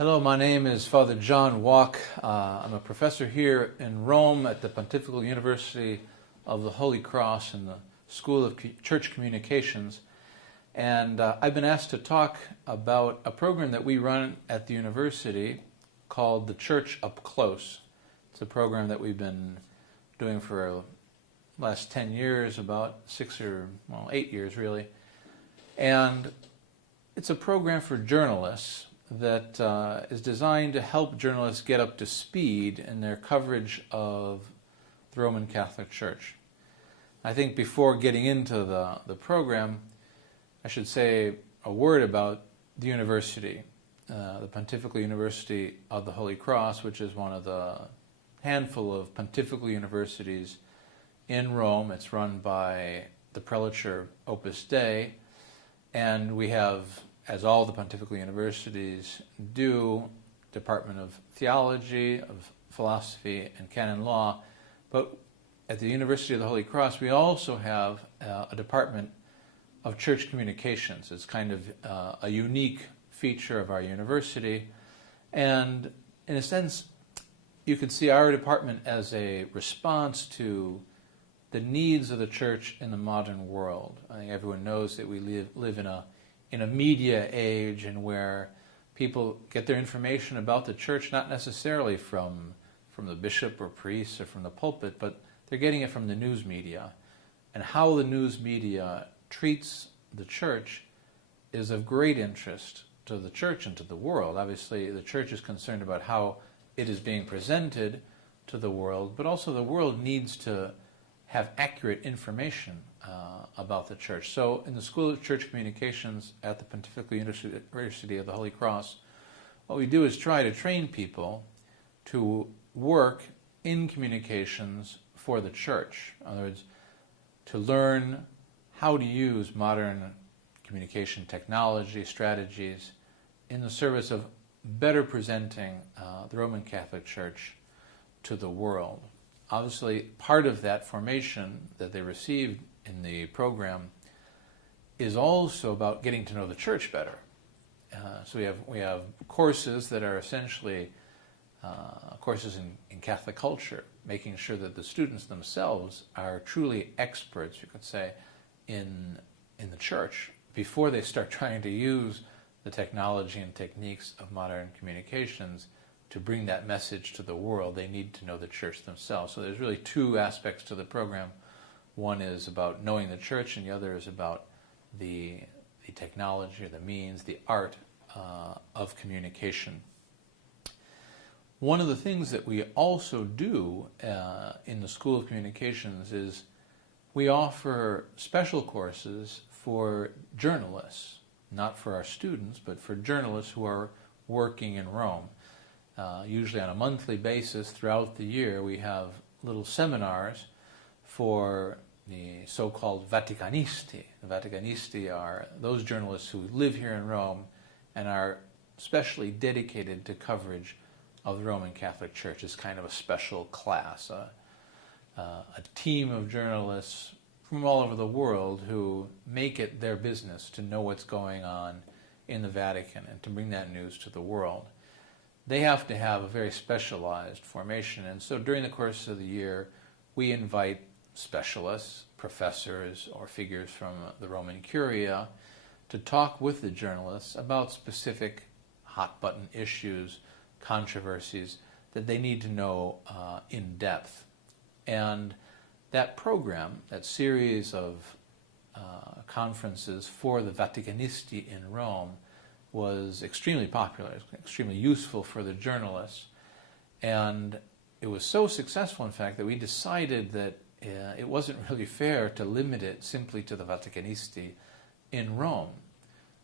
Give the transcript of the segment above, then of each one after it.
Hello, my name is Father John Wauck. I'm a professor here in Rome at the Pontifical University of the Holy Cross in the School of Church Communications. And I've been asked to talk about a program that we run at the university called The Church Up Close. It's a program that we've been doing for the last 10 years, about 8 years really. And it's a program for journalists that is designed to help journalists get up to speed in their coverage of the Roman Catholic Church. I think before getting into the program, I should say a word about the university, the Pontifical University of the Holy Cross, which is one of the handful of pontifical universities in Rome. It's run by the Prelature Opus Dei, and we have, as all the pontifical universities do, Department of Theology, of Philosophy, and Canon Law. But at the University of the Holy Cross, we also have a Department of Church Communications. It's kind of a unique feature of our university. And in a sense, you could see our department as a response to the needs of the church in the modern world. I think everyone knows that we live in a media age, and where people get their information about the church not necessarily from the bishop or priest or from the pulpit, but they're getting it from the news media. And how the news media treats the church is of great interest to the church and to the world. Obviously, the church is concerned about how it is being presented to the world, but also the world needs to have accurate information about the church. So in the School of Church Communications at the Pontifical University of the Holy Cross, what we do is try to train people to work in communications for the church. In other words, to learn how to use modern communication technology, strategies, in the service of better presenting the Roman Catholic Church to the world. Obviously, part of that formation that they received in the program is also about getting to know the church better. So we have courses that are essentially courses in Catholic culture, making sure that the students themselves are truly experts, you could say, in the church before they start trying to use the technology and techniques of modern communications to bring that message to the world. They need to know the church themselves. So there's really two aspects to the program. One is about knowing the church, and the other is about the technology, the means, the art of communication. One of the things that we also do in the School of Communications is we offer special courses for journalists, not for our students, but for journalists who are working in Rome. Usually on a monthly basis throughout the year, we have little seminars for the so-called Vaticanisti. The Vaticanisti are those journalists who live here in Rome and are specially dedicated to coverage of the Roman Catholic Church. It's kind of a special class, a team of journalists from all over the world who make it their business to know what's going on in the Vatican and to bring that news to the world. They have to have a very specialized formation, and so during the course of the year, we invite specialists, professors, or figures from the Roman Curia to talk with the journalists about specific hot-button issues, controversies that they need to know in depth. And that program, that series of conferences for the Vaticanisti in Rome, was extremely popular, extremely useful for the journalists. And it was so successful, in fact, that we decided that it wasn't really fair to limit it simply to the Vaticanisti in Rome.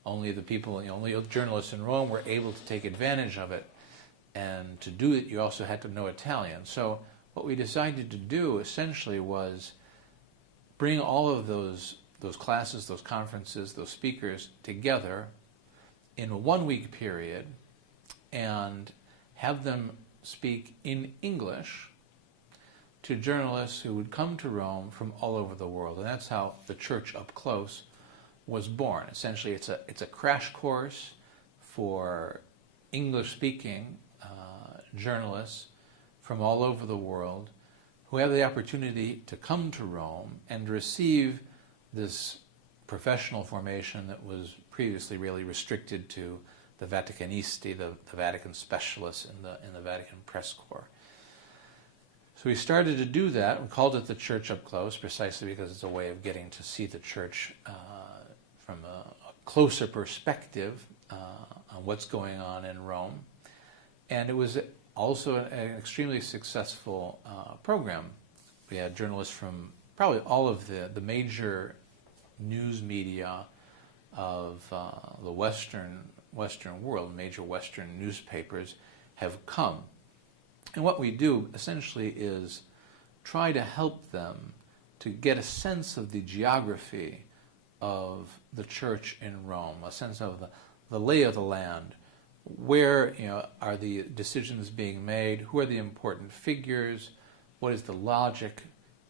Only the people, only journalists in Rome were able to take advantage of it. And to do it, you also had to know Italian. So what we decided to do essentially was bring all of those classes, those conferences, those speakers together in a 1-week period and have them speak in English to journalists who would come to Rome from all over the world. And that's how the Church Up Close was born. Essentially, it's a crash course for English-speaking journalists from all over the world who have the opportunity to come to Rome and receive this professional formation that was previously really restricted to the Vaticanisti, the Vatican specialists in the Vatican press corps. So we started to do that. We called it the Church Up Close, precisely because it's a way of getting to see the Church from a closer perspective on what's going on in Rome. And it was also an extremely successful program. We had journalists from probably all of the major news media of the Western world, major Western newspapers have come. And what we do essentially is try to help them to get a sense of the geography of the Church in Rome, a sense of the lay of the land. Where are the decisions being made? Who are the important figures? What is the logic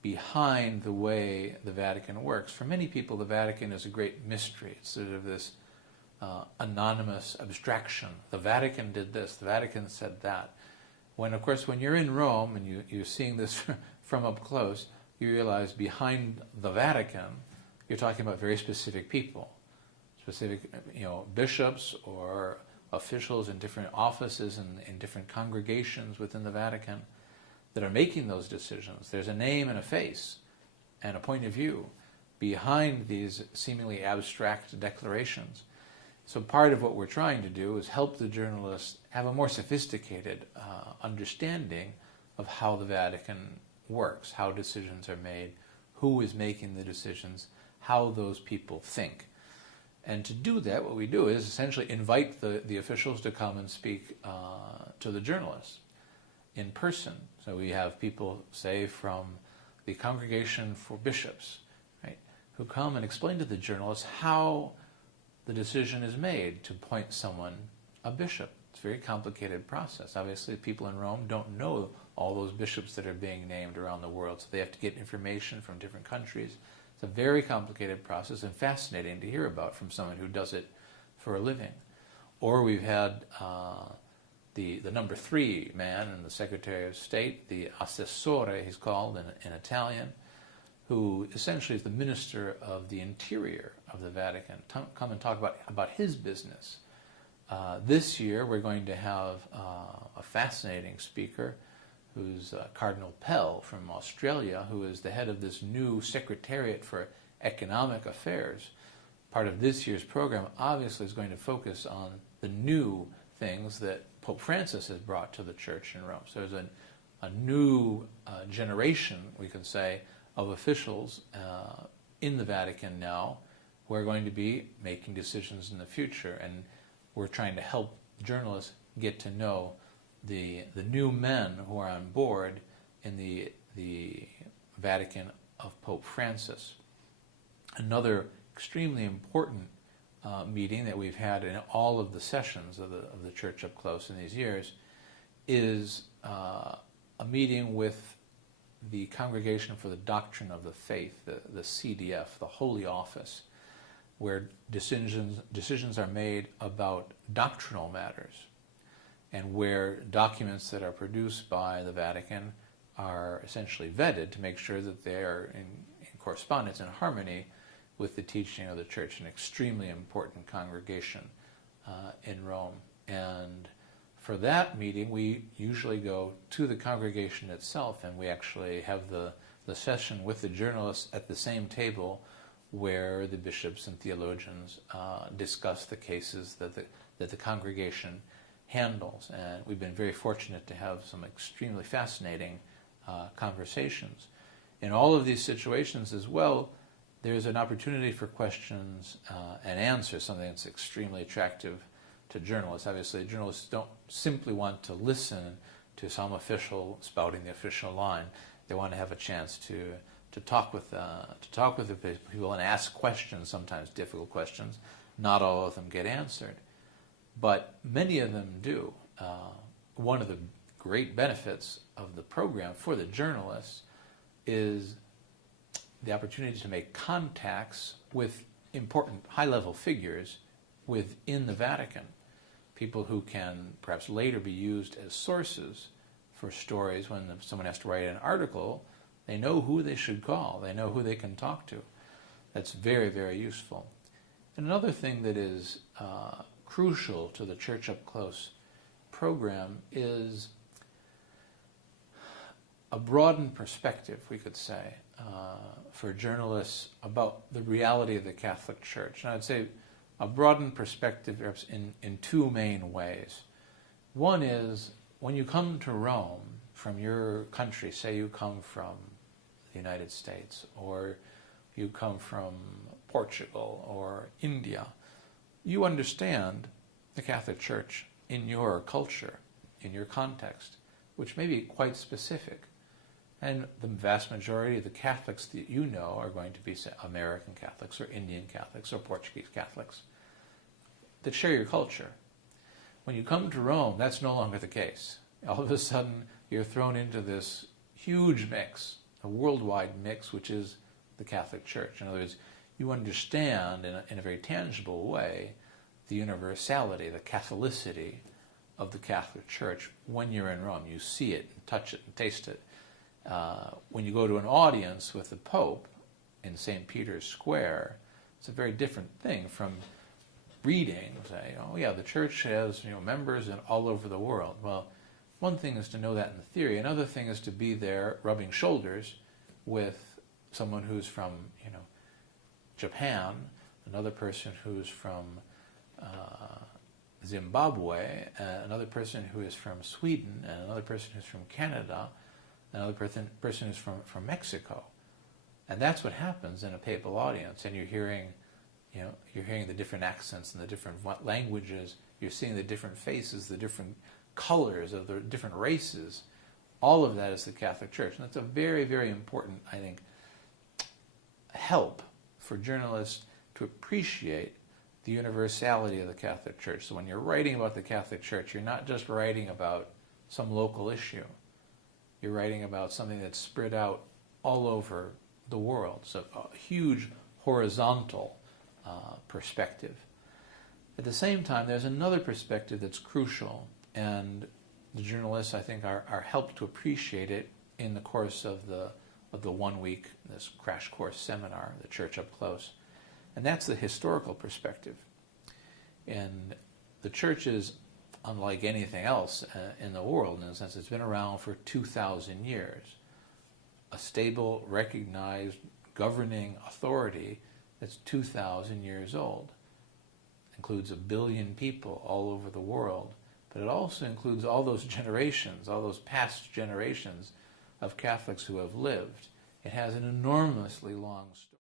behind the way the Vatican works? For many people, the Vatican is a great mystery. It's sort of this anonymous abstraction. The Vatican did this, the Vatican said that. When, of course, when you're in Rome and you're seeing this from up close, you realize behind the Vatican, you're talking about very specific people, specific bishops or officials in different offices and in different congregations within the Vatican that are making those decisions. There's a name and a face and a point of view behind these seemingly abstract declarations. So part of what we're trying to do is help the journalists have a more sophisticated understanding of how the Vatican works, how decisions are made, who is making the decisions, how those people think. And to do that, what we do is essentially invite the officials to come and speak to the journalists in person. So we have people, say, from the Congregation for Bishops, right, who come and explain to the journalists how the decision is made to appoint someone a bishop. It's a very complicated process. Obviously, people in Rome don't know all those bishops that are being named around the world, so they have to get information from different countries. It's a very complicated process and fascinating to hear about from someone who does it for a living. Or we've had the number 3 man in the Secretary of State, the assessore, he's called in Italian, who essentially is the Minister of the Interior of the Vatican, come and talk about his business. This year we're going to have a fascinating speaker who's Cardinal Pell from Australia, who is the head of this new Secretariat for Economic Affairs. Part of this year's program obviously is going to focus on the new things that Pope Francis has brought to the Church in Rome. So there's a new generation, we could say, of officials in the Vatican now who are going to be making decisions in the future. And we're trying to help journalists get to know the new men who are on board in the Vatican of Pope Francis. Another extremely important meeting that we've had in all of the sessions of the Church Up Close in these years is a meeting with the Congregation for the Doctrine of the Faith, the CDF, the Holy Office, where decisions are made about doctrinal matters, and where documents that are produced by the Vatican are essentially vetted to make sure that they are in correspondence and harmony with the teaching of the Church, an extremely important congregation in Rome. And for that meeting, we usually go to the congregation itself, and we actually have the session with the journalists at the same table where the bishops and theologians discuss the cases that the congregation handles. And we've been very fortunate to have some extremely fascinating conversations. In all of these situations as well, there's an opportunity for questions and answers, something that's extremely attractive to journalists. Obviously, journalists don't simply want to listen to some official spouting the official line. They want to have a chance to talk with the people and ask questions, sometimes difficult questions. Not all of them get answered, but many of them do. One of the great benefits of the program for the journalists is the opportunity to make contacts with important high-level figures within the Vatican. people who can perhaps later be used as sources for stories. When someone has to write an article, they know who they should call, they know who they can talk to. That's very, very useful. And another thing that is crucial to the Church Up Close program is a broadened perspective, we could say, for journalists about the reality of the Catholic Church. And I'd say a broadened perspective in two main ways. One is, when you come to Rome from your country, say you come from the United States, or you come from Portugal or India, you understand the Catholic Church in your culture, in your context, which may be quite specific. And the vast majority of the Catholics that you know are going to be, say, American Catholics or Indian Catholics or Portuguese Catholics that share your culture. When you come to Rome, that's no longer the case. All of a sudden, you're thrown into this huge mix, a worldwide mix, which is the Catholic Church. In other words, you understand in a very tangible way the universality, the Catholicity of the Catholic Church when you're in Rome. You see it, and touch it, and taste it. When you go to an audience with the Pope in St. Peter's Square, it's a very different thing from reading, say, oh yeah, the Church has members all over the world. Well, one thing is to know that in theory. Another thing is to be there rubbing shoulders with someone who's from Japan, another person who's from Zimbabwe, another person who is from Sweden, and another person who's from Canada, another person who's from Mexico. And that's what happens in a papal audience. And you're hearing the different accents and the different languages. You're seeing the different faces, the different colors of the different races. All of that is the Catholic Church. And that's a very, very important, I think, help for journalists to appreciate the universality of the Catholic Church. So when you're writing about the Catholic Church, you're not just writing about some local issue. You're writing about something that's spread out all over the world. So a huge horizontal perspective. At the same time, there's another perspective that's crucial, and the journalists, I think, are helped to appreciate it in the course of the 1 week, this crash course seminar, the Church Up Close. And that's the historical perspective. And the Church is unlike anything else in the world, in the sense it's been around for 2,000 years. A stable, recognized, governing authority that's 2,000 years old. It includes 1 billion people all over the world, but it also includes all those generations, all those past generations of Catholics who have lived. It has an enormously long story.